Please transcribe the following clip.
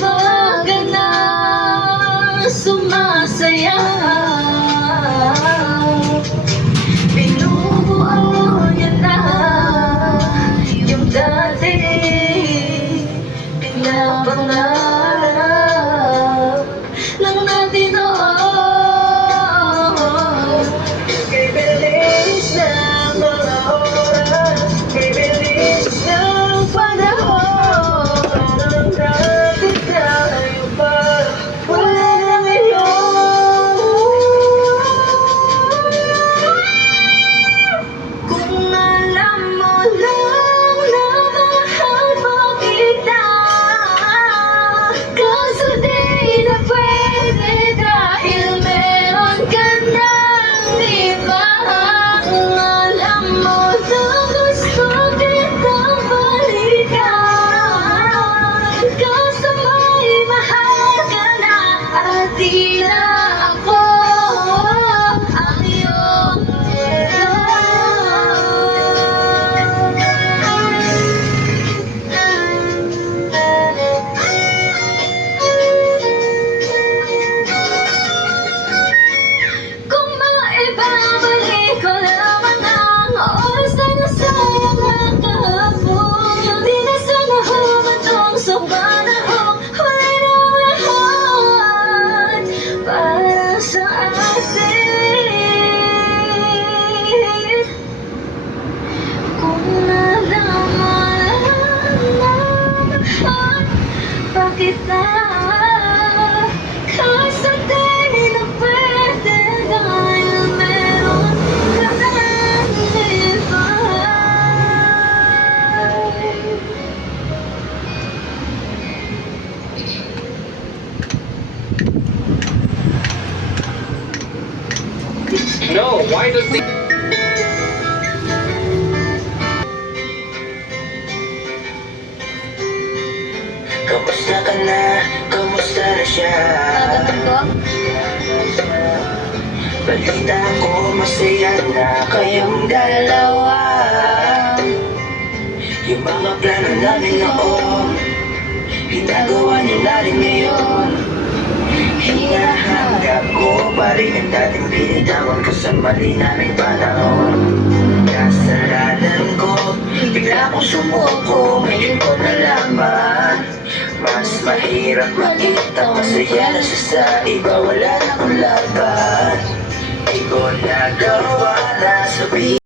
ba ka na sumasaya? Binubuo niya na yung dati pinapangarap lang natin noon. Kay bilis ng mga oras, kay bilis ng panahon, parang dati tayo pa, wala na ngayon. Kung alam mo lang na mahal mo kita, kaso di na pwede dahil meron ka ng iba. Kung alam mo na gusto kitang balikan, kaso may mahal ka na at di na ako ang iyong kung maibabalik ko lamang ang oras na nasayang ang kahapon, di na sana humantong sa panahong huli ng lahat para sa atin. Kung alam mo lang na mahal pa kita, kaso di na pwede dahil meron ka ng iba. No, why does the... Kamusta ka na? Kamusta na siya? Balita ko masaya na kayong dalawa. Yung mga plano namin noon, ginagawa niyo na rin ngayon. Hinahanap ko pa rin ang dating binitawan ko sa mali naming panahon. Kasalanan ko, bigla kong sumuko, ngayon ko nalaman. Mas mahirap makita, masaya na siya sa iba, wala na akong laban. Di ko nagawa na sabihin.